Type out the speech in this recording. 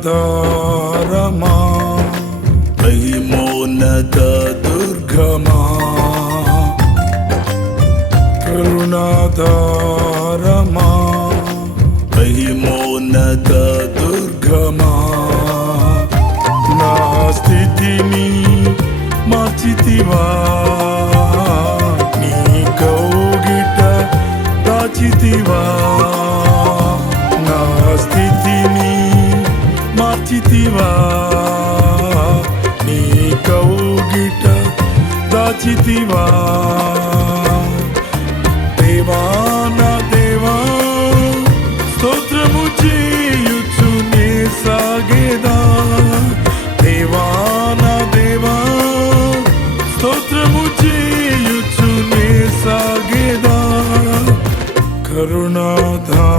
కరుణాధారమా మహిమోన్నత దుర్గమా కరుణాధారమా మహిమోన్నత దుర్గమా నా స్థితిని మార్చితివా నీ కౌగిట దాచితివా నా స్థితిని మార్చితివా నీ కౌగిట దాచితివా దేవా నా దేవా స్తోత్రము చేయుచునే సాగేదా దేవా నా దేవా స్తోత్రము చేయుచునే సాగేదా కరుణాధార